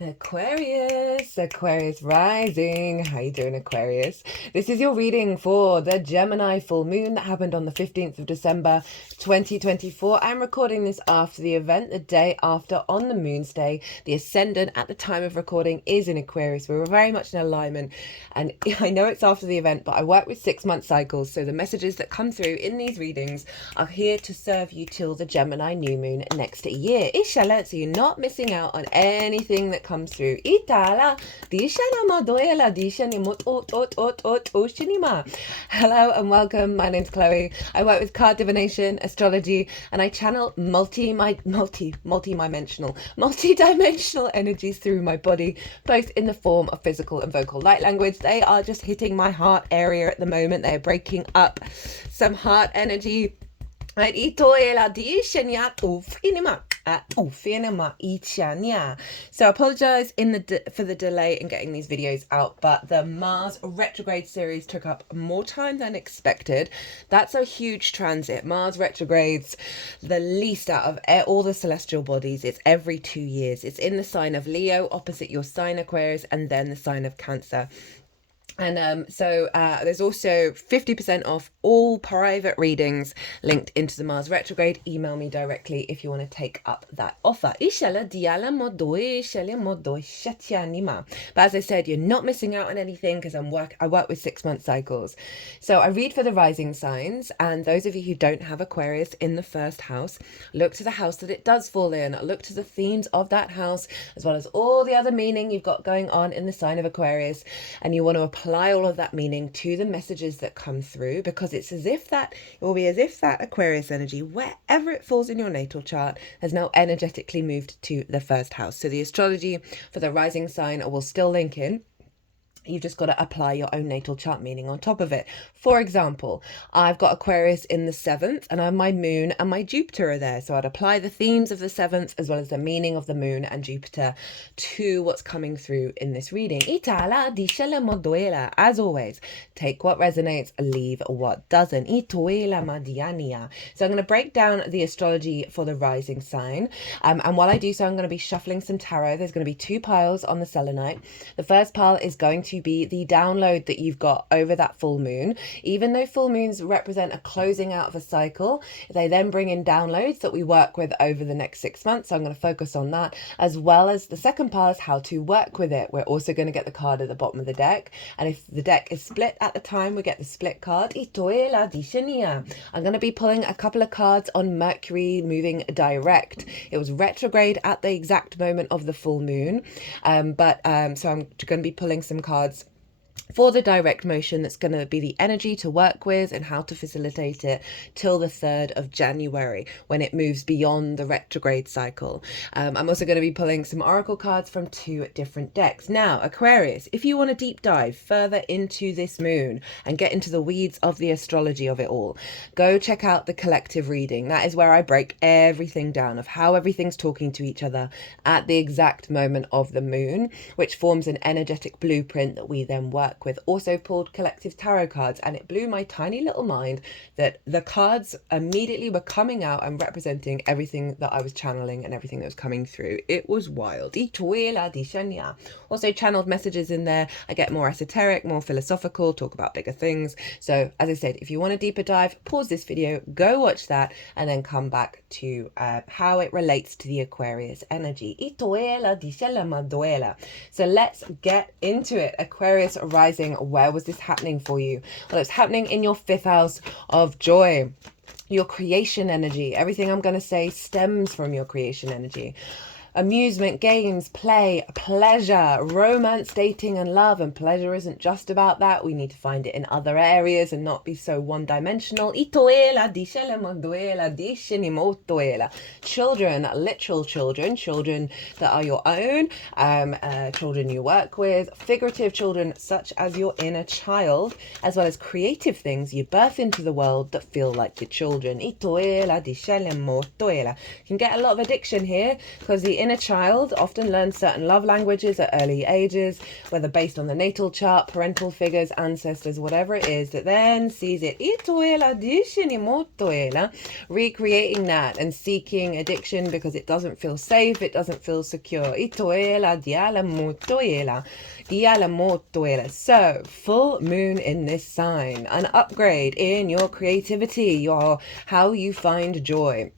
Aquarius rising. How you doing, Aquarius? This is your reading for the Gemini full moon that happened on the 15th of December 2024. I'm recording this after the event, the day after on the moon's day. The ascendant at the time of recording is in Aquarius. We were very much in alignment, and I know it's after the event, but I work with 6-month cycles, so the messages that come through in these readings are here to serve you till the Gemini new moon next year. Inshallah, so you're not missing out on anything that comes through. Itala, hello and welcome. My name's Chloe. I work with card divination, astrology, and I channel multi-dimensional energies through my body, both in the form of physical and vocal light language. They are just hitting my heart area at the moment. They are breaking up some heart energy. So I apologize for the delay in getting these videos out, but the Mars retrograde series took up more time than expected. That's a huge transit. Mars retrogrades the least out of all the celestial bodies. It's every 2 years. It's in the sign of Leo, opposite your sign Aquarius, and then the sign of Cancer. And there's also 50% off all private readings linked into the Mars retrograde. Email me directly if you want to take up that offer. But as I said, you're not missing out on anything because I work with 6-month cycles. So I read for the rising signs, and those of you who don't have Aquarius in the first house, look to the house that it does fall in. Look to the themes of that house, as well as all the other meaning you've got going on in the sign of Aquarius, and you want to apply all of that meaning to the messages that come through, because it will be as if that Aquarius energy, wherever it falls in your natal chart, has now energetically moved to the first house. So the astrology for the rising sign will still link in. You've just got to apply your own natal chart meaning on top of it. For example, I've got Aquarius in the 7th, and I have my moon and my Jupiter are there. So I'd apply the themes of the 7th as well as the meaning of the moon and Jupiter to what's coming through in this reading. As always, take what resonates, leave what doesn't. So I'm going to break down the astrology for the rising sign. And while I do so, I'm going to be shuffling some tarot. There's going to be 2 piles on the selenite. The first pile is going to be the download that you've got over that full moon. Even though full moons represent a closing out of a cycle, they then bring in downloads that we work with over the next 6 months. So I'm going to focus on that, as well as the second pile is how to work with it. We're also going to get the card at the bottom of the deck, and if the deck is split at the time, we get the split card. I'm going to be pulling a couple of cards on Mercury moving direct. It was retrograde at the exact moment of the full moon, so I'm going to be pulling some cards for the direct motion that's going to be the energy to work with and how to facilitate it till the 3rd of January when it moves beyond the retrograde cycle. I'm also going to be pulling some oracle cards from 2 different decks. Now, Aquarius, if you want to deep dive further into this moon and get into the weeds of the astrology of it all, go check out the collective reading. That is where I break everything down of how everything's talking to each other at the exact moment of the moon, which forms an energetic blueprint that we then work with. Also pulled collective tarot cards, and it blew my tiny little mind that the cards immediately were coming out and representing everything that I was channeling and everything that was coming through. It was wild. Also channeled messages in there. I get more esoteric, more philosophical, talk about bigger things. So as I said, if you want a deeper dive, pause this video, go watch that, and then come back to how it relates to the Aquarius energy. So let's get into it. Aquarius rising. Where was this happening for you? Well, it's happening in your 5th house of joy, your creation energy. Everything I'm going to say stems from your creation energy. Amusement, games, play, pleasure, romance, dating, and love. And pleasure isn't just about that. We need to find it in other areas and not be so one-dimensional. Children, literal children, children that are your own, children you work with, figurative children such as your inner child, as well as creative things you birth into the world that feel like your children. You can get a lot of addiction here because the inner child often learns certain love languages at early ages, whether based on the natal chart, parental figures, ancestors, whatever it is, that then sees it recreating that and seeking addiction because it doesn't feel safe, it doesn't feel secure. So, full moon in this sign, an upgrade in your creativity, your how you find joy,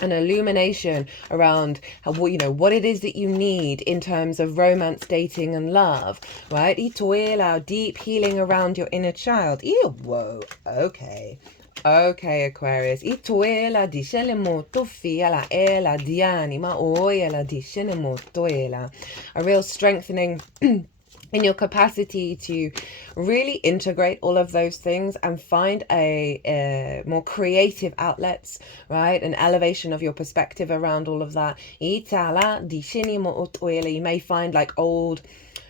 an illumination around how, what it is that you need in terms of romance, dating, and love, right? Deep healing around your inner child. Whoa, okay. Okay, Aquarius. A real strengthening in your capacity to really integrate all of those things and find a more creative outlets, right? An elevation of your perspective around all of that. You may find like old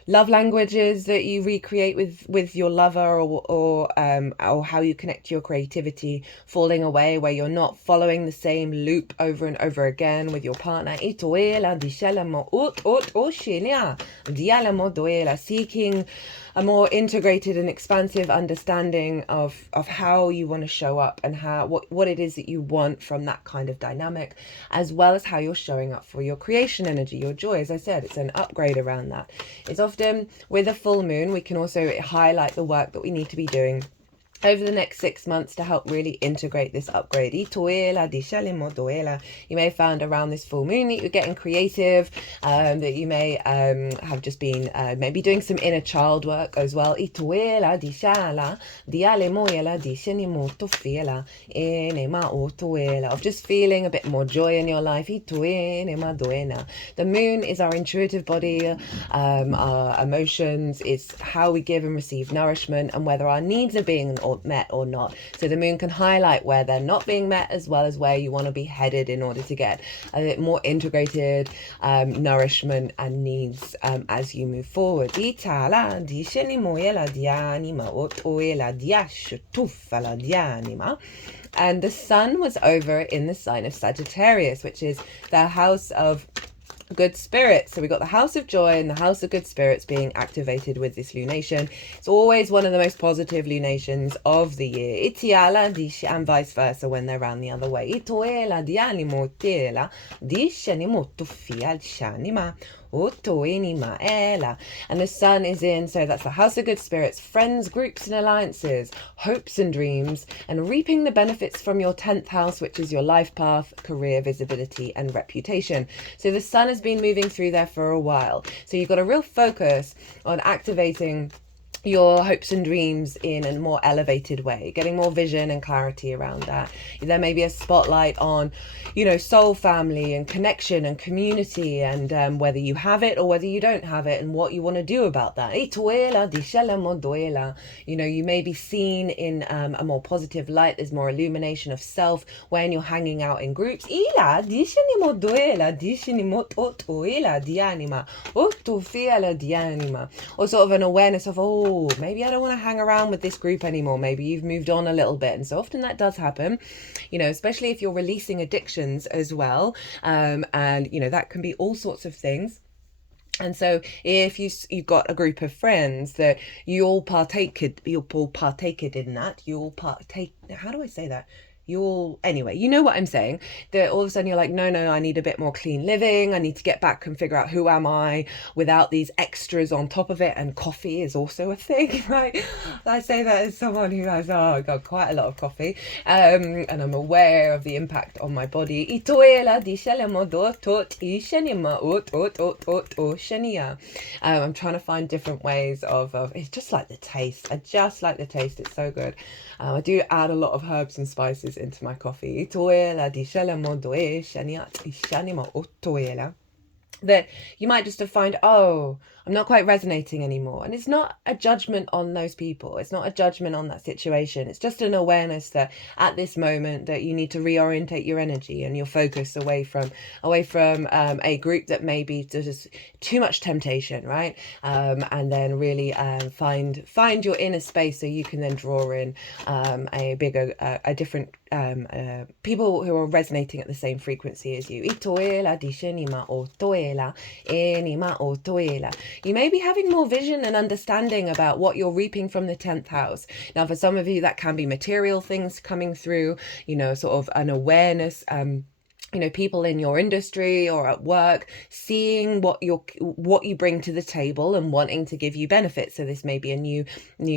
love languages that you recreate with your lover, or how you connect to your creativity falling away, where you're not following the same loop over and over again with your partner. Seeking a more integrated and expansive understanding of how you want to show up and what it is that you want from that kind of dynamic, as well as how you're showing up for your creation energy, your joy. As I said, it's an upgrade around that. It's often with a full moon, we can also highlight the work that we need to be doing over the next 6 months to help really integrate this upgrade. You may have found around this full moon that you're getting creative, that you may have just been maybe doing some inner child work as well. Of just feeling a bit more joy in your life. The moon is our intuitive body, our emotions, it's how we give and receive nourishment, and whether our needs are being met or not. So the moon can highlight where they're not being met, as well as where you want to be headed in order to get a bit more integrated nourishment and needs as you move forward. And the sun was over in the sign of Sagittarius, which is the house of good spirits. So we got the house of joy and the house of good spirits being activated with this lunation. It's always one of the most positive lunations of the year. And vice versa when they're around the other way. And the sun is in, so that's the house of good spirits, friends, groups and alliances, hopes and dreams, and reaping the benefits from your 10th house, which is your life path, career, visibility and reputation. So the sun has been moving through there for a while, so you've got a real focus on activating your hopes and dreams in a more elevated way, getting more vision and clarity around that. There may be a spotlight on, soul family and connection and community, and whether you have it or whether you don't have it, and what you want to do about that. You may be seen in a more positive light. There's more illumination of self when you're hanging out in groups. Or sort of an awareness of, maybe I don't want to hang around with this group anymore. Maybe you've moved on a little bit. And so often that does happen, especially if you're releasing addictions as well. And, that can be all sorts of things. And so if you've got a group of friends that you all partake in that, how do I say that? Anyway, you know what I'm saying, that all of a sudden you're like, no, I need a bit more clean living. I need to get back and figure out who am I without these extras on top of it. And coffee is also a thing, right? I say that as someone who has got quite a lot of coffee, and I'm aware of the impact on my body. I'm trying to find different ways of it's just like the taste. I just like the taste. It's so good. I do add a lot of herbs and spices into my coffee. That you might just find, I'm not quite resonating anymore. And it's not a judgment on those people. It's not a judgment on that situation. It's just an awareness that at this moment that you need to reorientate your energy and your focus away from a group that may be just too much temptation, right? And then really find your inner space so you can then draw in a different people who are resonating at the same frequency as you. Itoela dishenima o toela, enima o toela. You may be having more vision and understanding about what you're reaping from the 10th house. Now, for some of you, that can be material things coming through, you know, sort of an awareness, you know, people in your industry or at work seeing what you bring to the table and wanting to give you benefits. So this may be a new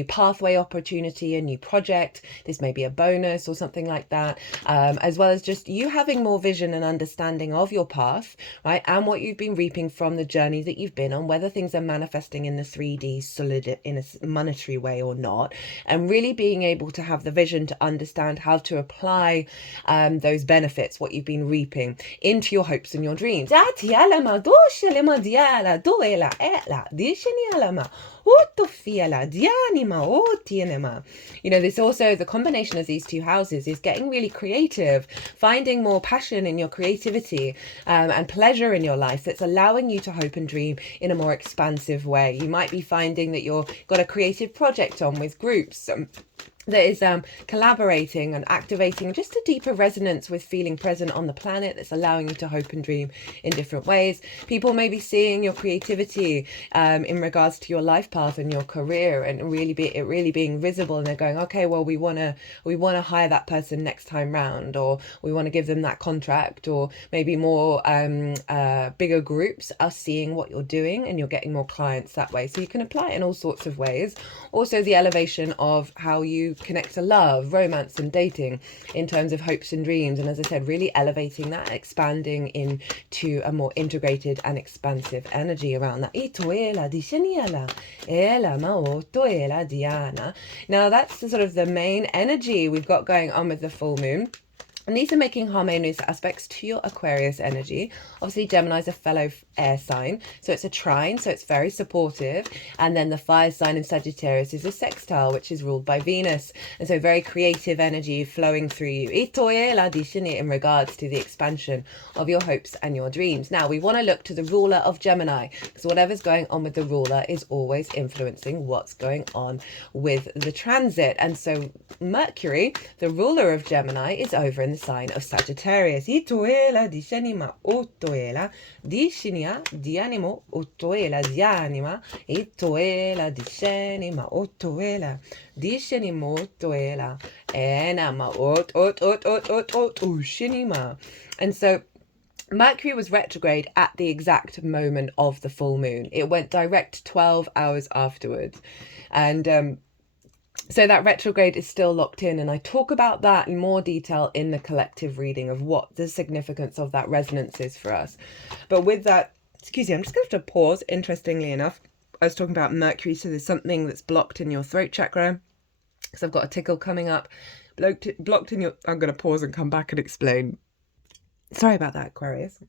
pathway opportunity, a new project. This may be a bonus or something like that, as well as just you having more vision and understanding of your path, right, and what you've been reaping from the journey that you've been on, whether things are manifesting in the 3D solid in a monetary way or not, and really being able to have the vision to understand how to apply those benefits, what you've been reaping, into your hopes and your dreams. You know, this also, the combination of these two houses is getting really creative, finding more passion in your creativity and pleasure in your life that's allowing you to hope and dream in a more expansive way. You might be finding that you've got a creative project on with groups that is collaborating and activating just a deeper resonance with feeling present on the planet, that's allowing you to hope and dream in different ways. People may be seeing your creativity in regards to your life path and your career, and really being visible, and they're going, okay, well, we want to hire that person next time round, or we want to give them that contract, or maybe more bigger groups are seeing what you're doing and you're getting more clients that way. So you can apply it in all sorts of ways. Also, the elevation of how you connect to love, romance and dating in terms of hopes and dreams, and as I said, really elevating that, expanding into a more integrated and expansive energy around that. Now that's the sort of the main energy we've got going on with the full moon. And these are making harmonious aspects to your Aquarius energy. Obviously, Gemini is a fellow air sign, so it's a trine, so it's very supportive. And then the fire sign in Sagittarius is a sextile, which is ruled by Venus. And so very creative energy flowing through you in regards to the expansion of your hopes and your dreams. Now, we want to look to the ruler of Gemini, because whatever's going on with the ruler is always influencing what's going on with the transit. And so Mercury, the ruler of Gemini, is over in the sign of Sagittarius. Itoela dishenima otoela dishinia dianimo otoela dianima itoela dishenima otoela dishenimo otoela enama ot ushinima. And so Mercury was retrograde at the exact moment of the full moon. It went direct 12 hours afterwards. And so that retrograde is still locked in, and I talk about that in more detail in the collective reading of what the significance of that resonance is for us. But with that, excuse me, I'm just going to have to pause. Interestingly enough, I was talking about Mercury, so there's something that's blocked in your throat chakra, because I've got a tickle coming up. Blocked in your... I'm going to pause and come back and explain. Sorry about that, Aquarius.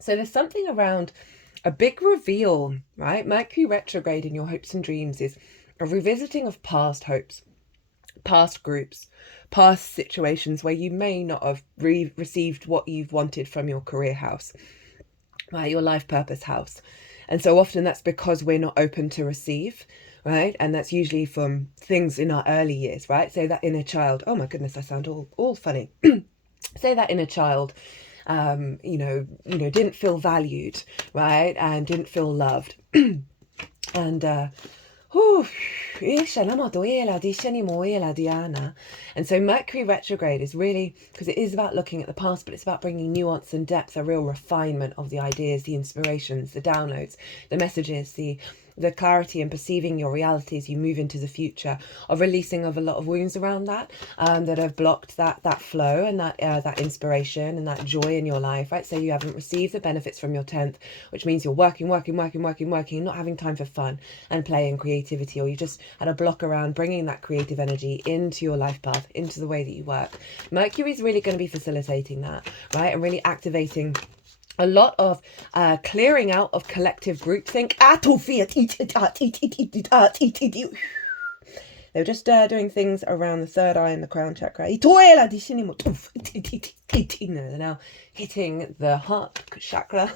So there's something around a big reveal, right? Mercury retrograde in your hopes and dreams is a revisiting of past hopes, past groups, past situations where you may not have received what you've wanted from your career house, right, your life purpose house. And so often that's because we're not open to receive, right? And that's usually from things in our early years, right? Say that inner child, oh my goodness, I sound all funny. Say that inner child, didn't feel valued, right? And didn't feel loved. And and so Mercury retrograde is really, because it is about looking at the past, but it's about bringing nuance and depth, a real refinement of the ideas, the inspirations, the downloads, the messages, the clarity and perceiving your reality as you move into the future, of releasing of a lot of wounds around that have blocked that flow and that inspiration and that joy in your life, right? So you haven't received the benefits from your 10th, which means you're working, not having time for fun and play and creativity, or you just had a block around bringing that creative energy into your life path, into the way that you work. Mercury is really going to be facilitating that, right? And really activating a lot of clearing out of collective groupthink. They were just doing things around the third eye and the crown chakra. Itoela dishinimo. They're now hitting the heart chakra.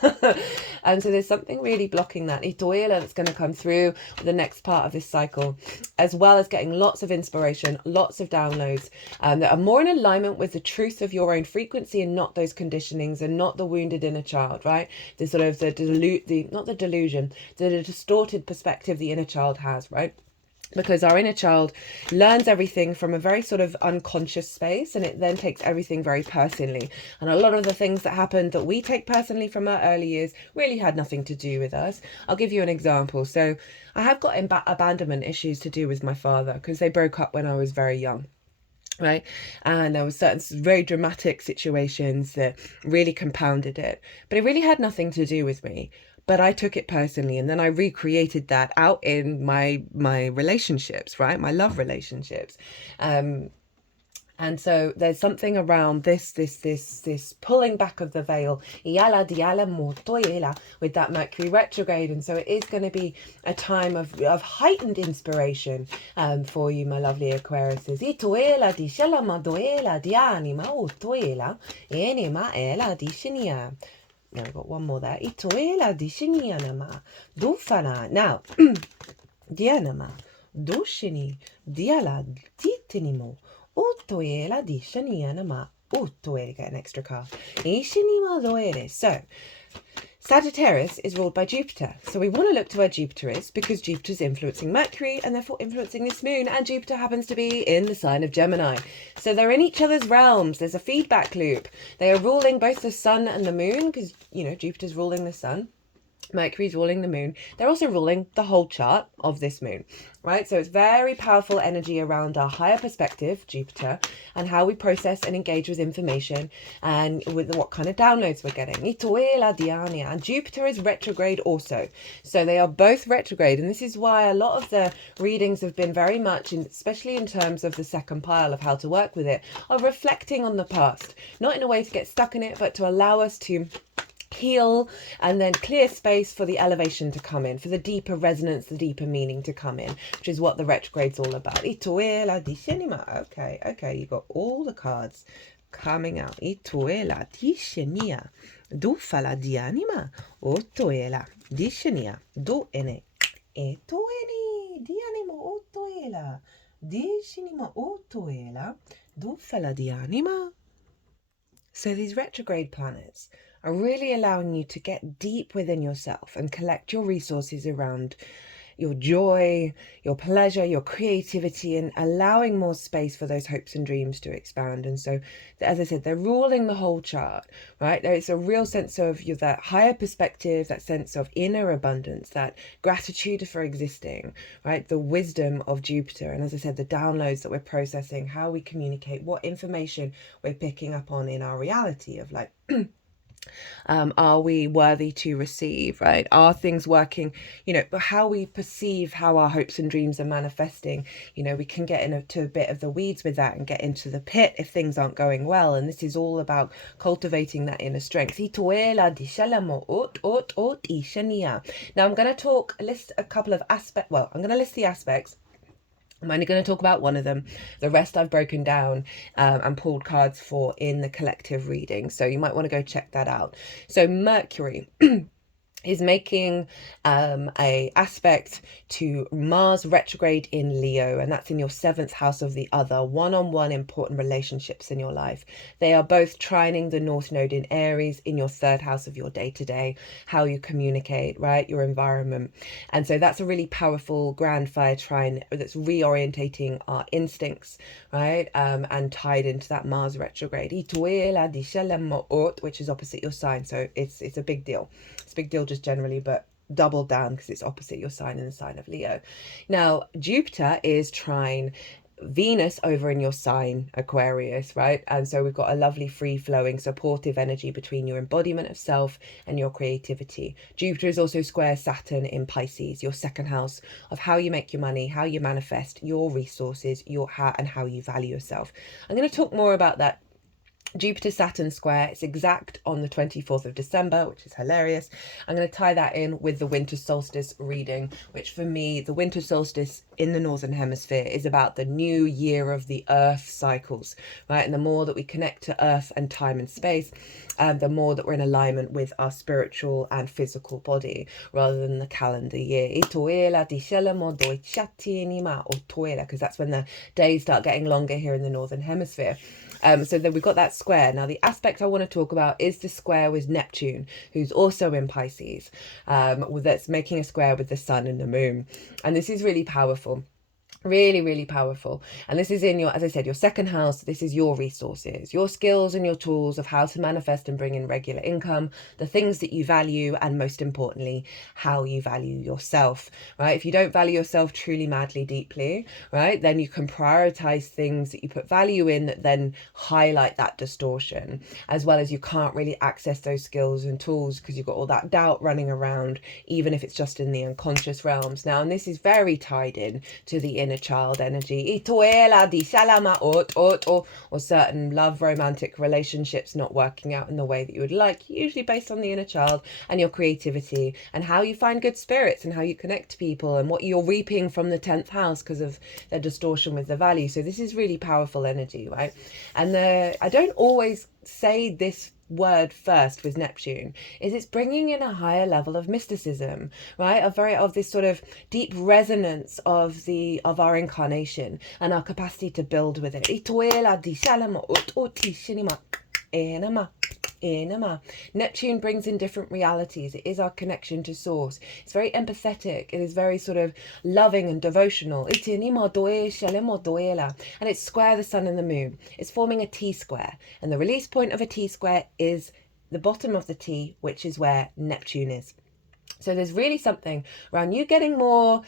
And so there's something really blocking that Itoela that's going to come through the next part of this cycle, as well as getting lots of inspiration, lots of downloads that are more in alignment with the truth of your own frequency and not those conditionings and not the wounded inner child, right? The sort of not the delusion, the distorted perspective the inner child has, right? Because our inner child learns everything from a very sort of unconscious space, and it then takes everything very personally. And a lot of the things that happened that we take personally from our early years really had nothing to do with us. I'll give you an example. So I have got abandonment issues to do with my father because they broke up when I was very young. Right. And there were certain very dramatic situations that really compounded it, but it really had nothing to do with me. But I took it personally, and then I recreated that out in my relationships, right? My love relationships. And so there's something around this pulling back of the veil with that Mercury retrograde. And so it is going to be a time of heightened inspiration for you, my lovely Aquariuses. Now I've got one more there. Itoela dishinyanama dufana. Now, dianama dushini diala titinimo utoela dishinyanama utoela. Get an extra card. Ishinima doere. So, Sagittarius is ruled by Jupiter. So we want to look to where Jupiter is because Jupiter's influencing Mercury and therefore influencing this moon, and Jupiter happens to be in the sign of Gemini. So they're in each other's realms. There's a feedback loop. They are ruling both the sun and the moon because, you know, Jupiter's ruling the sun. Mercury's ruling the moon. They're also ruling the whole chart of this moon, right? So it's very powerful energy around our higher perspective, Jupiter, and how we process and engage with information and with what kind of downloads we're getting. And Jupiter is retrograde also. So they are both retrograde. And this is why a lot of the readings have been very much, especially in terms of the second pile of how to work with it, are reflecting on the past. Not in a way to get stuck in it, but to allow us to heal and then clear space for the elevation to come in, for the deeper resonance, the deeper meaning to come in, which is what the retrograde's all about. Okay, you got all the cards coming out. Ituela dishenia dufala dianima otoela dishenia do ene etoeni dianimo otoela dishinima otoela dufala dianima. So these retrograde planets are really allowing you to get deep within yourself and collect your resources around your joy, your pleasure, your creativity, and allowing more space for those hopes and dreams to expand. And so, as I said, they're ruling the whole chart, right? There's a real sense of that higher perspective, that sense of inner abundance, that gratitude for existing, right? The wisdom of Jupiter. And as I said, the downloads that we're processing, how we communicate, what information we're picking up on in our reality of like, are we worthy to receive, right? Are things working, how we perceive how our hopes and dreams are manifesting. We can get into a bit of the weeds with that and get into the pit if things aren't going well. And this is all about cultivating that inner strength. Now I'm going to list a couple of aspects. Well, I'm going to list the aspects. I'm only going to talk about one of them. The rest I've broken down and pulled cards for in the collective reading. So you might want to go check that out. So Mercury is making a aspect to Mars retrograde in Leo, and that's in your 7th house of the other, one-on-one important relationships in your life. They are both trining the North Node in Aries in your 3rd house of your day-to-day, how you communicate, right, your environment. And so that's a really powerful grand fire trine that's reorientating our instincts, right, and tied into that Mars retrograde, which is opposite your sign. So it's a big deal. It's a big deal just generally, but double down because it's opposite your sign in the sign of Leo. Now, Jupiter is trine Venus over in your sign, Aquarius, right? And so we've got a lovely free-flowing, supportive energy between your embodiment of self and your creativity. Jupiter is also square Saturn in Pisces, your 2nd house of how you make your money, how you manifest your resources, and how you value yourself. I'm going to talk more about that Jupiter-Saturn square. It's exact on the 24th of December, which is hilarious. I'm going to tie that in with the winter solstice reading, which for me, the winter solstice in the Northern Hemisphere is about the new year of the Earth cycles, right? And the more that we connect to Earth and time and space, the more that we're in alignment with our spiritual and physical body rather than the calendar year. Because that's when the days start getting longer here in the Northern Hemisphere. So then we've got that square. Now, the aspect I want to talk about is the square with Neptune, who's also in Pisces, that's making a square with the sun and the moon. And this is really powerful. Really, really powerful. And this is in your, as I said, your second house. This is your resources, your skills and your tools of how to manifest and bring in regular income, the things that you value, and most importantly, how you value yourself, right? If you don't value yourself truly, madly, deeply, right, then you can prioritize things that you put value in that then highlight that distortion, as well as you can't really access those skills and tools because you've got all that doubt running around, even if it's just in the unconscious realms. Now, and this is very tied in to the inner child energy, or certain love romantic relationships not working out in the way that you would like, usually based on the inner child and your creativity and how you find good spirits and how you connect to people and what you're reaping from the 10th house because of the distortion with the value. So this is really powerful energy, right? And I don't always say this word first with Neptune, is it's bringing in a higher level of mysticism, right? Of this sort of deep resonance of our incarnation and our capacity to build with it. Neptune brings in different realities. It is our connection to source. It's very empathetic. It is very sort of loving and devotional. And it's square the sun and the moon. It's forming a T square. And the release point of a T square is the bottom of the T, which is where Neptune is. So there's really something around you getting more,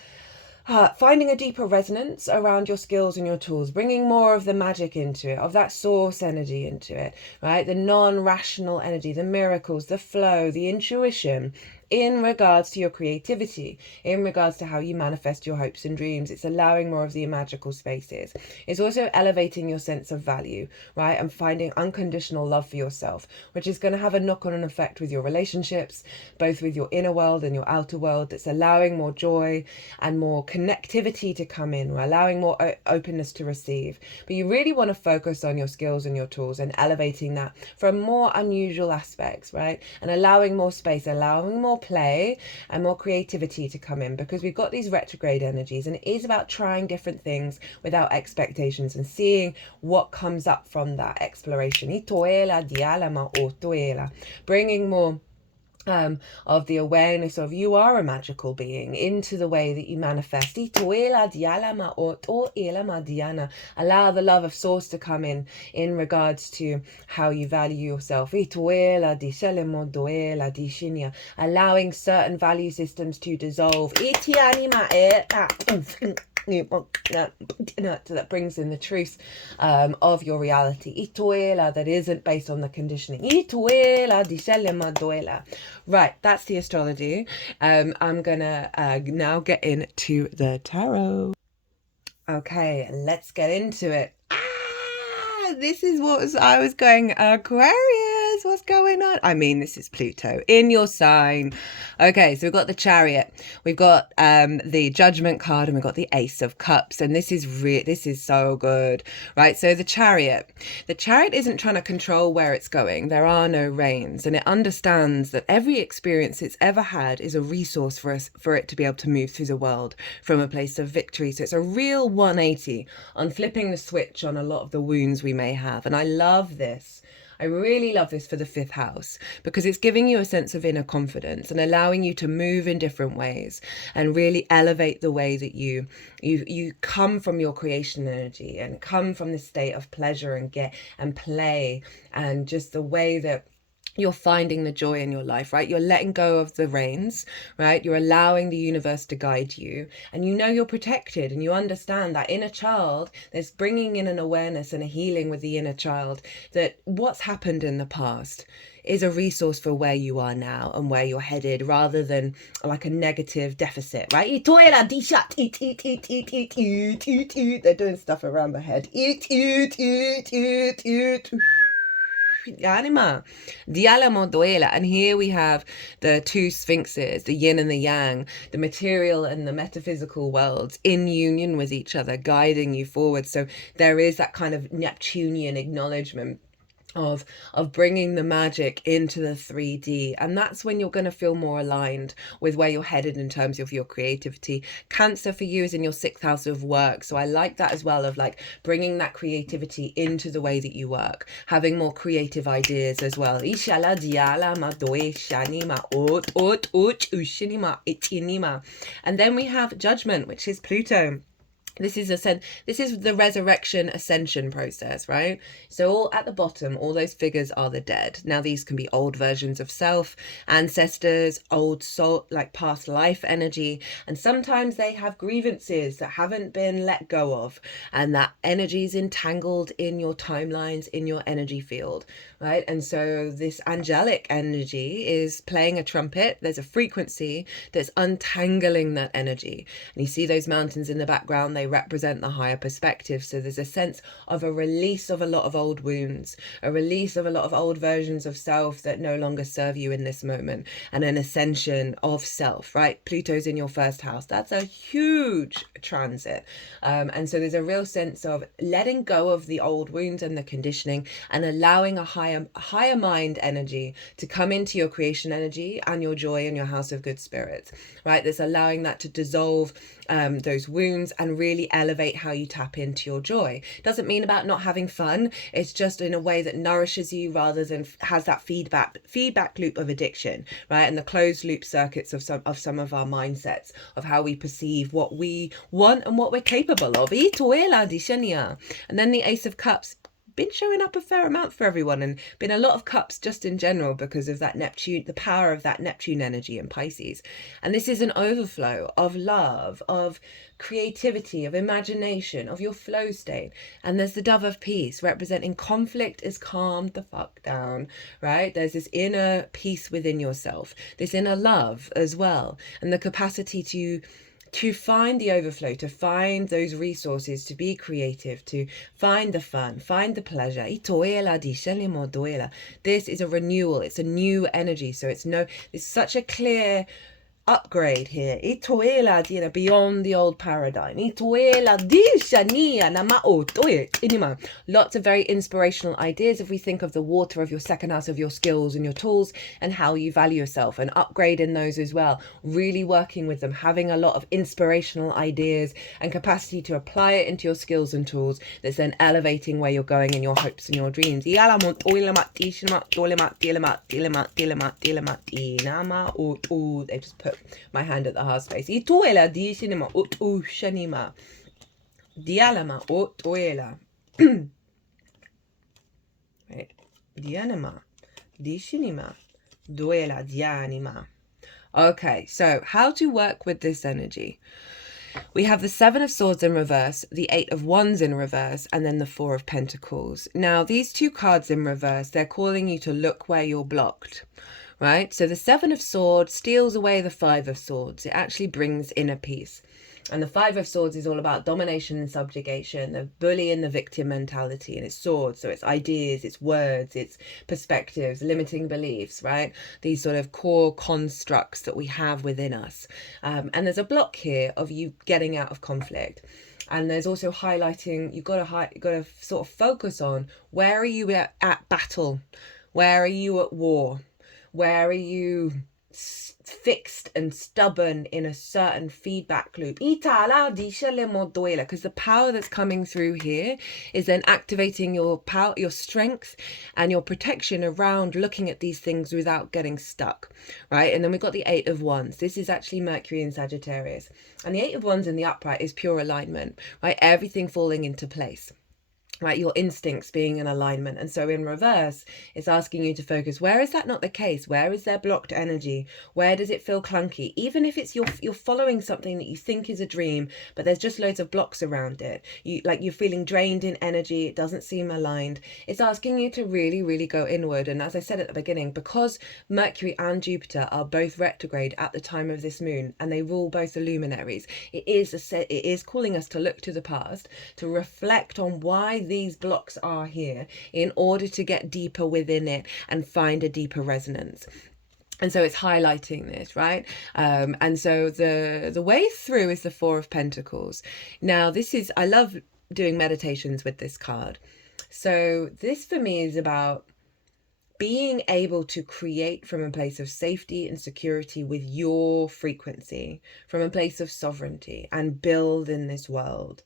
finding a deeper resonance around your skills and your tools, bringing more of the magic into it, of that source energy into it, right? The non-rational energy, the miracles, the flow, the intuition, in regards to your creativity, in regards to how you manifest your hopes and dreams. It's allowing more of the magical spaces. It's also elevating your sense of value, right? And finding unconditional love for yourself, which is going to have a knock-on effect with your relationships, both with your inner world and your outer world. That's allowing more joy and more connectivity to come in. We're allowing more openness to receive. But you really want to focus on your skills and your tools and elevating that from more unusual aspects, right? And allowing more space, allowing more play and more creativity to come in, because we've got these retrograde energies and it is about trying different things without expectations and seeing what comes up from that exploration. Bringing more of the awareness of you are a magical being into the way that you manifest. Allow the love of source to come in regards to how you value yourself. Allowing certain value systems to dissolve. That brings in the truth of your reality. That isn't based on the conditioning. Right, that's the astrology. I'm gonna now get into the tarot. Okay, let's get into it. This is I was going, Aquarius, what's going on? I mean, this is Pluto in your sign. Okay, so we've got the Chariot, we've got the Judgment card, and we've got the Ace of Cups, and this is so good, right? So the Chariot isn't trying to control where it's going. There are no reins, and it understands that every experience it's ever had is a resource for it to be able to move through the world from a place of victory. So it's a real 180 on flipping the switch on a lot of the wounds we may have. And I love this. I really love this for the 5th house, because it's giving you a sense of inner confidence and allowing you to move in different ways and really elevate the way that you come from your creation energy and come from this state of pleasure and play, and just the way that you're finding the joy in your life, right? You're letting go of the reins, right? You're allowing the universe to guide you, and you know you're protected, and you understand that inner child. There's bringing in an awareness and a healing with the inner child that what's happened in the past is a resource for where you are now and where you're headed, rather than like a negative deficit, right? They're doing stuff around the head. anima. Dialamo doela. And here we have the two sphinxes, the yin and the yang, the material and the metaphysical worlds in union with each other, guiding you forward. So there is that kind of Neptunian acknowledgement of bringing the magic into the 3D, and that's when you're going to feel more aligned with where you're headed in terms of your creativity. Cancer for you is in your 6th house of work, so I like that as well, of like bringing that creativity into the way that you work, having more creative ideas as well. And then we have Judgment, which is Pluto. This is the resurrection ascension process, right? So all at the bottom, all those figures are the dead. Now these can be old versions of self, ancestors, old soul, like past life energy, and sometimes they have grievances that haven't been let go of, and that energy is entangled in your timelines, in your energy field, right? And so this angelic energy is playing a trumpet. There's a frequency that's untangling that energy, and you see those mountains in the background. They represent the higher perspective. So there's a sense of a release of a lot of old wounds, a release of a lot of old versions of self that no longer serve you in this moment, and an ascension of self, right? Pluto's in your 1st house. That's a huge transit. And so there's a real sense of letting go of the old wounds and the conditioning, and allowing a higher mind energy to come into your creation energy and your joy and your house of good spirits, right? That's allowing that to dissolve those wounds and really elevate how you tap into your joy. Doesn't mean about not having fun. It's just in a way that nourishes you rather than has that feedback loop of addiction, right? And the closed loop circuits of some of our mindsets of how we perceive what we want and what we're capable of. And then the Ace of Cups, been showing up a fair amount for everyone, and been a lot of cups just in general because of that Neptune, the power of that Neptune energy in Pisces. And this is an overflow of love, of creativity, of imagination, of your flow state. And there's the Dove of Peace, representing conflict is calmed the fuck down, right? There's this inner peace within yourself, this inner love as well, and the capacity to find the overflow, to find those resources, to be creative, to find the fun, find the pleasure. This is a renewal. It's a new energy. So it's such a clear upgrade here. Beyond the old paradigm. Lots of very inspirational ideas if we think of the water of your 2nd house, of your skills and your tools and how you value yourself, and upgrade in those as well. Really working with them, having a lot of inspirational ideas and capacity to apply it into your skills and tools, that's then elevating where you're going in your hopes and your dreams. They just put my hand at the heart space. Right. Okay, so how to work with this energy? We have the 7 of Swords in reverse, the 8 of Wands in reverse, and then the 4 of Pentacles. Now, these 2 cards in reverse, they're calling you to look where you're blocked, right? So the 7 of Swords steals away the 5 of Swords. It actually brings inner peace. And the 5 of Swords is all about domination and subjugation, the bully and the victim mentality, and it's swords. So it's ideas, it's words, it's perspectives, limiting beliefs, right? These sort of core constructs that we have within us. And there's a block here of you getting out of conflict. And there's also highlighting, you've got to sort of focus on, where are you at battle? Where are you at war? Where are you fixed and stubborn in a certain feedback loop? Because the power that's coming through here is then activating your power, your strength and your protection around looking at these things without getting stuck, right? And then we've got the 8 of Wands. This is actually Mercury in Sagittarius, and the 8 of Wands in the upright is pure alignment, right? Everything falling into place, right? Your instincts being in alignment. And so in reverse, it's asking you to focus, where is that not the case? Where is there blocked energy? Where does it feel clunky? Even if it's you're following something that you think is a dream, but there's just loads of blocks around it. You're feeling drained in energy. It doesn't seem aligned. It's asking you to really, really go inward. And as I said at the beginning, because Mercury and Jupiter are both retrograde at the time of this moon, and they rule both the luminaries, it is calling us to look to the past, to reflect on why these blocks are here in order to get deeper within it and find a deeper resonance. And so it's highlighting this, right? And so the way through is the Four of Pentacles. Now, this is, I love doing meditations with this card. So this for me is about being able to create from a place of safety and security with your frequency, from a place of sovereignty, and build in this world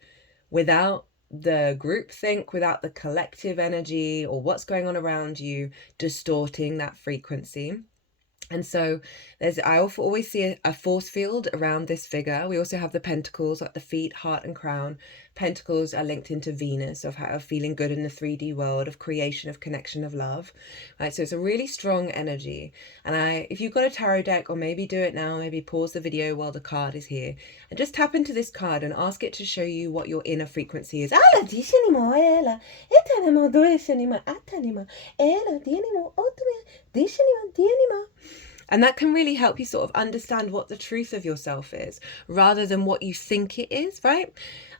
without the groupthink, without the collective energy or what's going on around you distorting that frequency. And so I always see a force field around this figure. We also have the pentacles at the feet, heart and crown. Pentacles are linked into Venus, of feeling good in the 3D world, of creation, of connection, of love. Right, so it's a really strong energy. And if you've got a tarot deck, or maybe do it now, maybe pause the video while the card is here, and just tap into this card and ask it to show you what your inner frequency is. And that can really help you sort of understand what the truth of yourself is, rather than what you think it is, right?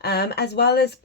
As well as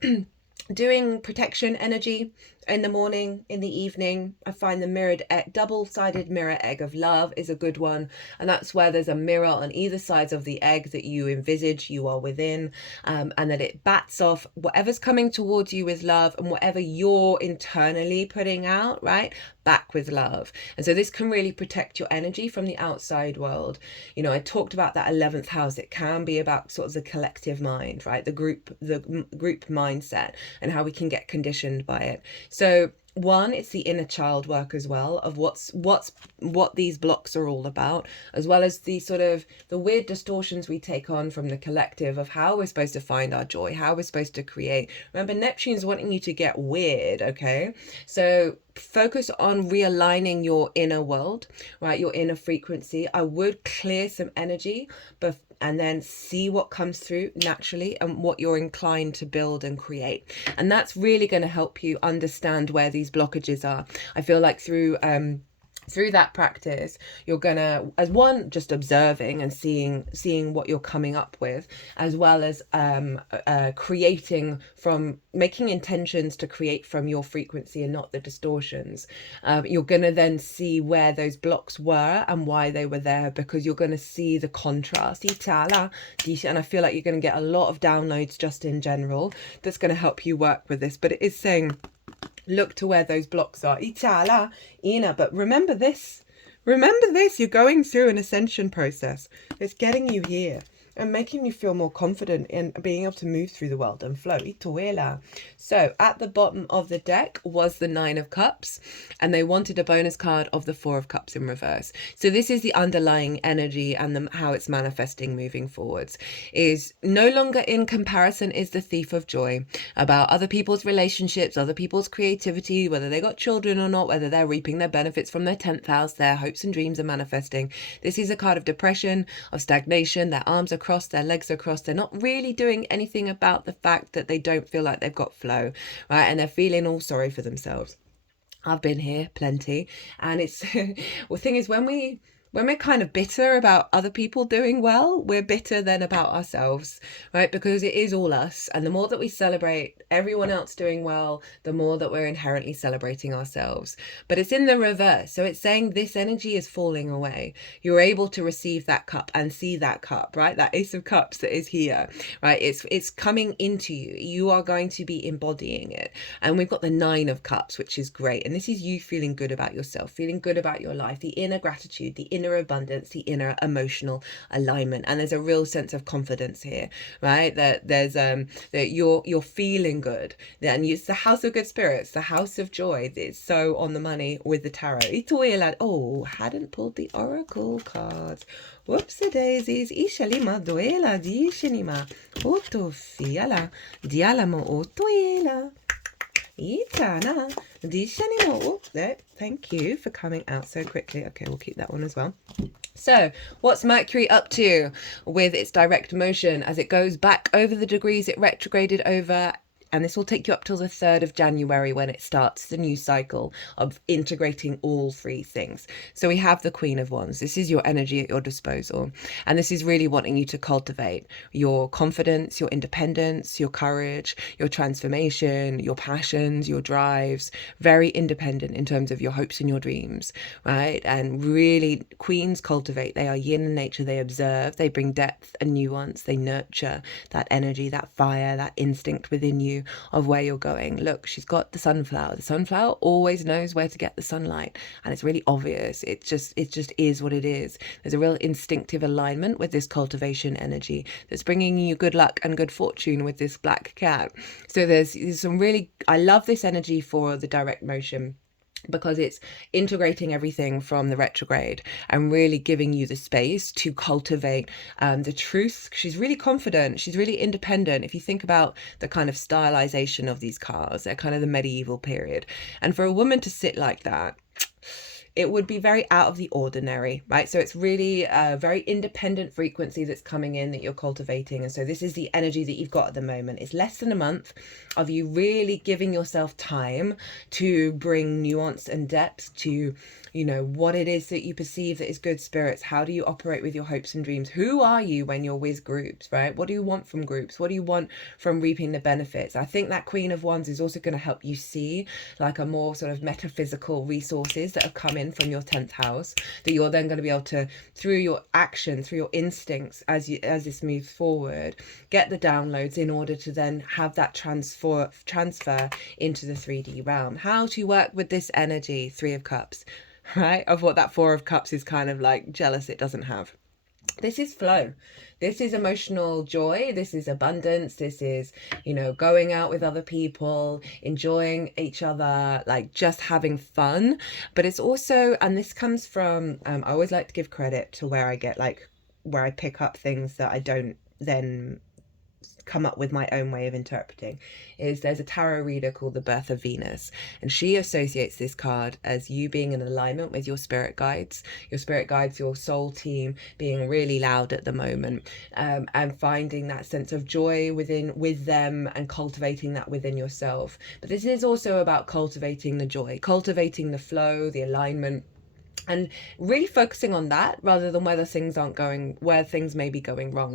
doing protection energy in the morning, in the evening. I find the mirrored double-sided mirror egg of love is a good one, and that's where there's a mirror on either sides of the egg that you envisage you are within, and that it bats off whatever's coming towards you with love, and whatever you're internally putting out, right, back with love. And so this can really protect your energy from the outside world. You know, I talked about that 11th house. It can be about sort of the collective mind, right, the group mindset, and how we can get conditioned by it. So one, it's the inner child work as well, of what these blocks are all about, as well as the sort of the weird distortions we take on from the collective of how we're supposed to find our joy, how we're supposed to create. Remember, Neptune's wanting you to get weird, okay? So focus on realigning your inner world, right? Your inner frequency. I would clear some energy, and then see what comes through naturally and what you're inclined to build and create. And that's really going to help you understand where these blockages are. I feel like through that practice, you're gonna, as one, just observing and seeing what you're coming up with, as well as creating from, making intentions to create from your frequency and not the distortions. You're gonna then see where those blocks were and why they were there, because you're gonna see the contrast. And I feel like you're gonna get a lot of downloads just in general that's gonna help you work with this. But it is saying, look to where those blocks are. But remember this. Remember this. You're going through an ascension process. It's getting you here and making you feel more confident in being able to move through the world and flow. So at the bottom of the deck was the 9 of Cups, and they wanted a bonus card of the 4 of Cups in reverse. So this is the underlying energy and how it's manifesting moving forwards. Is no longer in comparison is the Thief of Joy, about other people's relationships, other people's creativity, whether they got children or not, whether they're reaping their benefits from their 10th house, their hopes and dreams are manifesting. This is a card of depression, of stagnation. Their arms are crossed, their legs are crossed. They're not really doing anything about the fact that they don't feel like they've got flow, right? And they're feeling all sorry for themselves. I've been here plenty. And it's well, the thing is, when we're kind of bitter about other people doing well, we're bitter then about ourselves, right? Because it is all us. And the more that we celebrate everyone else doing well, the more that we're inherently celebrating ourselves. But it's in the reverse. So it's saying this energy is falling away. You're able to receive that cup and see that cup, right? That Ace of Cups that is here, right? It's coming into you. You are going to be embodying it. And we've got the 9 of Cups, which is great. And this is you feeling good about yourself, feeling good about your life, the inner gratitude, the inner abundance, the inner emotional alignment. And there's a real sense of confidence here, right? That there's that you're feeling good. And it's the house of good spirits, the house of joy. It's so on the money with the tarot. Oh, hadn't pulled the oracle cards. Whoopsie daisies. Ishalima duela di shinima. Oto fiala dialamo otoela. Itana dishanimo. Oh, there. Thank you for coming out so quickly. Okay, we'll keep that one as well. So what's Mercury up to with its direct motion as it goes back over the degrees it retrograded over and this will take you up till the 3rd of January when it starts the new cycle of integrating all 3 things. So we have the Queen of Wands. This is your energy at your disposal. And this is really wanting you to cultivate your confidence, your independence, your courage, your transformation, your passions, your drives. Very independent in terms of your hopes and your dreams, right? And really, queens cultivate. They are yin in nature. They observe. They bring depth and nuance. They nurture that energy, that fire, that instinct within you of where you're going. Look, she's got the sunflower. The sunflower always knows where to get the sunlight, and it's really obvious. It just is what it is. There's a real instinctive alignment with this cultivation energy that's bringing you good luck and good fortune with this black cat. So there's some really, I love this energy for the direct motion, because it's integrating everything from the retrograde and really giving you the space to cultivate the truth. She's really confident. She's really independent. If you think about the kind of stylization of these cards, they're kind of the medieval period. And for a woman to sit like that, it would be very out of the ordinary, right? So it's really a very independent frequency that's coming in that you're cultivating. And so this is the energy that you've got at the moment. It's less than a month of you really giving yourself time to bring nuance and depth to, you know, what it is that you perceive that is good spirits. How do you operate with your hopes and dreams? Who are you when you're with groups, right? What do you want from groups? What do you want from reaping the benefits? I think that Queen of Wands is also going to help you see like a more sort of metaphysical resources that have come in from your 10th house, that you're then going to be able to, through your action, through your instincts, as this moves forward, get the downloads in order to then have that transfer into the 3D realm. How to work with this energy, 3 of Cups, right? Of what that 4 of Cups is kind of like jealous it doesn't have. This is flow. This is emotional joy. This is abundance. This is, you know, going out with other people, enjoying each other, like just having fun. But it's also, and this comes from, I always like to give credit to where I get like, where I pick up things that I don't then come up with my own way of interpreting, is there's a tarot reader called the Birth of Venus, and she associates this card as you being in alignment with your spirit guides, your soul team being really loud at the moment, and finding that sense of joy with them and cultivating that within yourself. But this is also about cultivating the joy, cultivating the flow, the alignment, and really focusing on that rather than where things may be going wrong.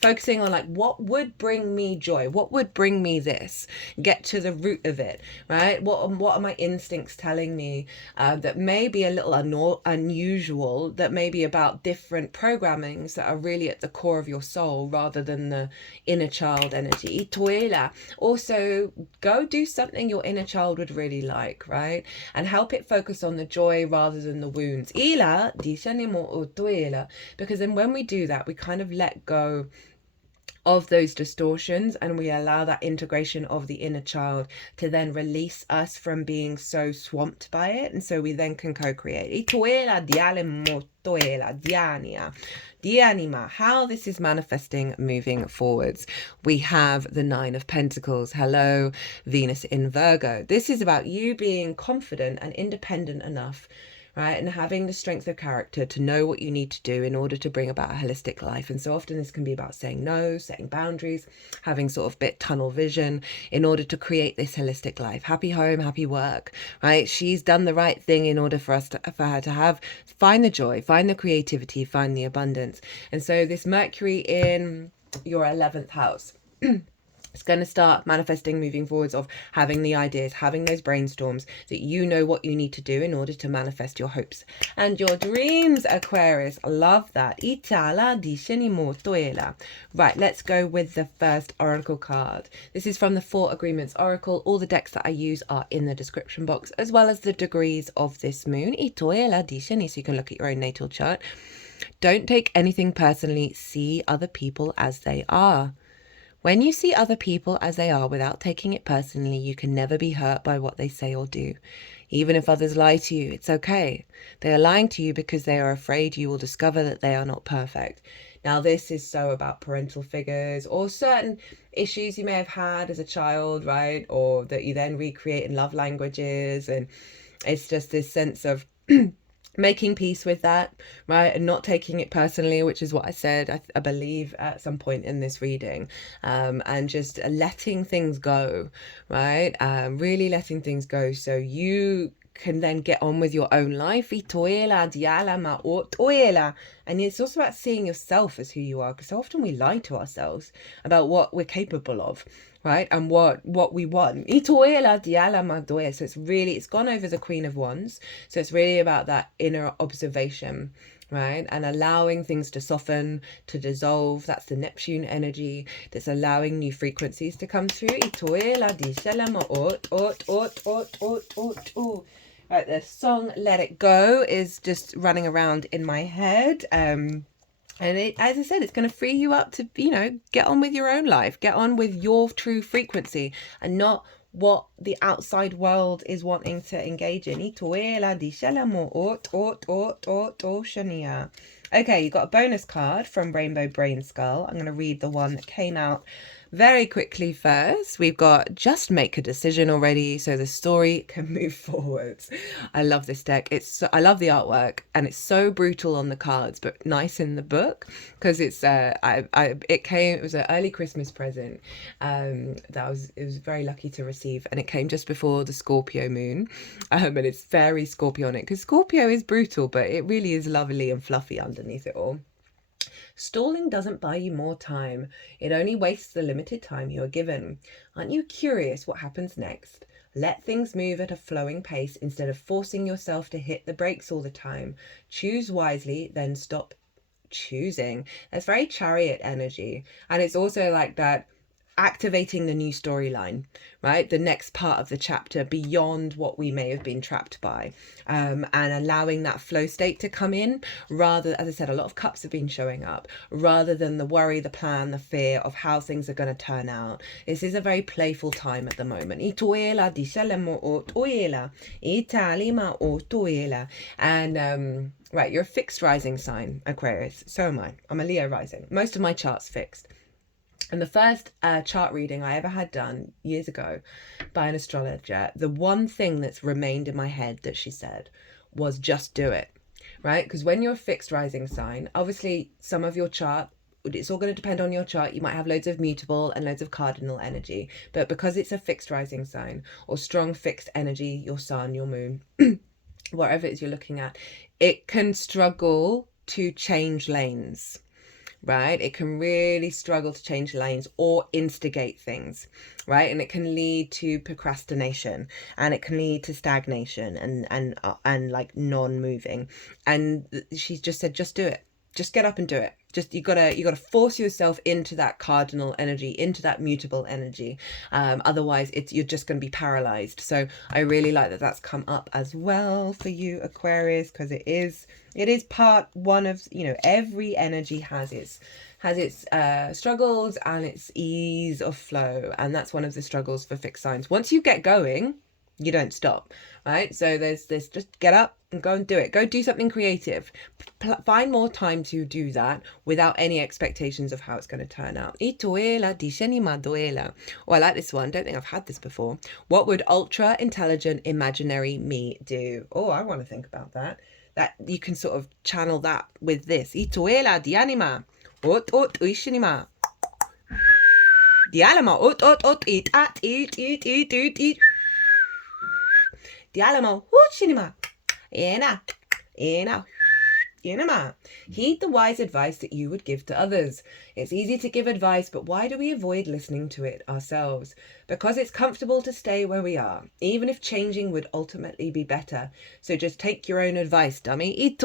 Focusing on like, what would bring me joy? What would bring me this? Get to the root of it, right? What are my instincts telling me that may be a little unusual, that may be about different programmings that are really at the core of your soul rather than the inner child energy. Also, go do something your inner child would really like, right? And help it focus on the joy rather than the wounds. Because then when we do that, we kind of let go of those distortions and we allow that integration of the inner child to then release us from being so swamped by it, and so we then can co-create. How this is manifesting moving forwards. We have the 9 of Pentacles. Hello, Venus in Virgo. This is about you being confident and independent enough, right? And having the strength of character to know what you need to do in order to bring about a holistic life. And so often this can be about saying no, setting boundaries, having sort of bit tunnel vision in order to create this holistic life. Happy home, happy work, right? She's done the right thing in order for her to find the joy, find the creativity, find the abundance. And so this Mercury in your 11th house, it's going to start manifesting moving forwards of having the ideas, having those brainstorms that you know what you need to do in order to manifest your hopes and your dreams, Aquarius. I love that. Right, let's go with the first oracle card. This is from the 4 Agreements Oracle. All the decks that I use are in the description box, as well as the degrees of this moon. So you can look at your own natal chart. Don't take anything personally. See other people as they are. When you see other people as they are without taking it personally, you can never be hurt by what they say or do. Even if others lie to you, it's okay. They are lying to you because they are afraid you will discover that they are not perfect. Now, this is so about parental figures or certain issues you may have had as a child, right? Or that you then recreate in love languages. And it's just this sense of making peace with that, right, and not taking it personally, which is what I said, I believe, at some point in this reading, and just letting things go, right, really letting things go so you can then get on with your own life. And it's also about seeing yourself as who you are, because so often we lie to ourselves about what we're capable of, right, and what we want. So it's really, it's gone over the Queen of Wands, so it's really about that inner observation, right, and allowing things to soften, to dissolve. That's the Neptune energy that's allowing new frequencies to come through. Right, the song Let It Go is just running around in my head, and it, as I said, it's going to free you up to, you know, get on with your own life, get on with your true frequency and not what the outside world is wanting to engage in. Okay, you got a bonus card from Rainbow Brainskull. I'm going to read the one that came out very quickly first. We've got just make a decision already so the story can move forwards. I love this deck. I love the artwork, and it's so brutal on the cards but nice in the book, because it's it was an early Christmas present it was very lucky to receive, and it came just before the Scorpio moon, and it's very Scorpionic, because Scorpio is brutal but it really is lovely and fluffy underneath it all. Stalling doesn't buy you more time. It only wastes the limited time you are given. Aren't you curious what happens next? Let things move at a flowing pace instead of forcing yourself to hit the brakes all the time. Choose wisely, then stop choosing. That's very Chariot energy. And it's also like that, activating the new storyline, right, the next part of the chapter beyond what we may have been trapped by, and allowing that flow state to come in, rather, as I said, a lot of cups have been showing up, rather than the worry, the plan, the fear of how things are going to turn out. This is a very playful time at the moment. And right, you're a fixed rising sign, Aquarius. So am I. I'm a Leo rising. Most of my chart's fixed. And the first chart reading I ever had done years ago by an astrologer, the one thing that's remained in my head that she said was just do it, right? Because when you're a fixed rising sign, obviously some of your chart, it's all going to depend on your chart. You might have loads of mutable and loads of cardinal energy, but because it's a fixed rising sign or strong fixed energy, your sun, your moon, whatever it is you're looking at, it can struggle to change lanes. Right, it can really struggle to change lanes or instigate things, right, and it can lead to procrastination, and it can lead to stagnation and like non-moving. And she's just said, just do it, just get up and do it. Just you gotta force yourself into that cardinal energy, into that mutable energy. Otherwise, you're just going to be paralyzed. So I really like that that's come up as well for you, Aquarius, because it is part one of, you know, every energy has its struggles and its ease of flow, and that's one of the struggles for fixed signs. Once you get going, you don't stop, right? So there's this, just get up and go and do it. Go do something creative. Find more time to do that without any expectations of how it's going to turn out. Oh, I like this one. Don't think I've had this before. What would ultra intelligent imaginary me do? Oh, I want to think about that. That you can sort of channel that with this. Ituela di anima. Ot uishinima. Di alama. Ot it at it. Di alama. Shinima. Ena. Heed the wise advice that you would give to others. It's easy to give advice, but why do we avoid listening to it ourselves? Because it's comfortable to stay where we are, even if changing would ultimately be better. So just take your own advice, dummy.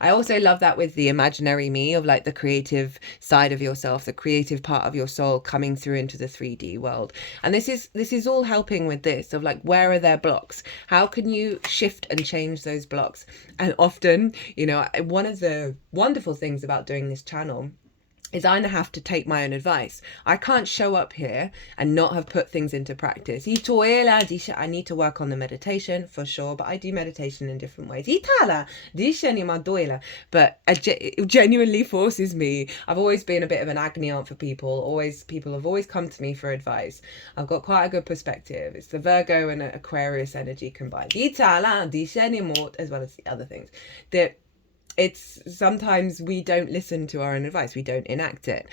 I also love that with the imaginary me, of like the creative side of yourself, the creative part of your soul coming through into the 3D world. And this is all helping with this, of like, where are there blocks? How can you shift and change those blocks? And often, you know, one of the wonderful things about doing this channel is I have to take my own advice. I can't show up here and not have put things into practice. I need to work on the meditation for sure, but I do meditation in different ways. But it genuinely forces me. I've always been a bit of an agony aunt for people. People have always come to me for advice. I've got quite a good perspective. It's the Virgo and Aquarius energy combined. As well as the other things. It's sometimes we don't listen to our own advice, we don't enact it,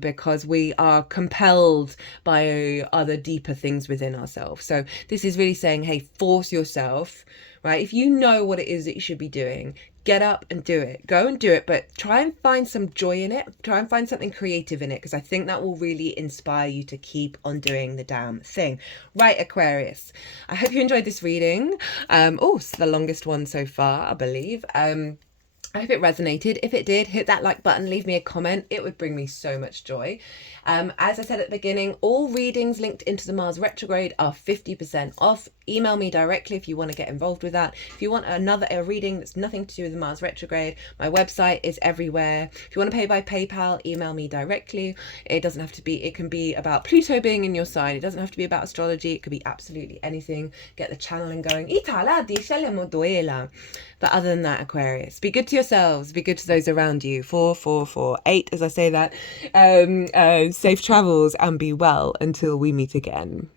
because we are compelled by other deeper things within ourselves. So this is really saying, hey, force yourself, right? If you know what it is that you should be doing, get up and do it. Go and do it, but try and find some joy in it. Try and find something creative in it, because I think that will really inspire you to keep on doing the damn thing. Right, Aquarius, I hope you enjoyed this reading. It's the longest one so far, I believe. I hope it resonated. If it did, hit that like button, leave me a comment. It would bring me so much joy. As I said at the beginning, all readings linked into the Mars retrograde are 50% off. Email me directly if you want to get involved with that. If you want a reading that's nothing to do with the Mars retrograde, my website is everywhere. If you want to pay by PayPal, email me directly. It doesn't have to be, it can be about Pluto being in your sign. It doesn't have to be about astrology. It could be absolutely anything. Get the channeling going. But other than that, Aquarius, be good to yourselves, be good to those around you. 4, 4, 4, 8, as I say that. Safe travels and be well until we meet again.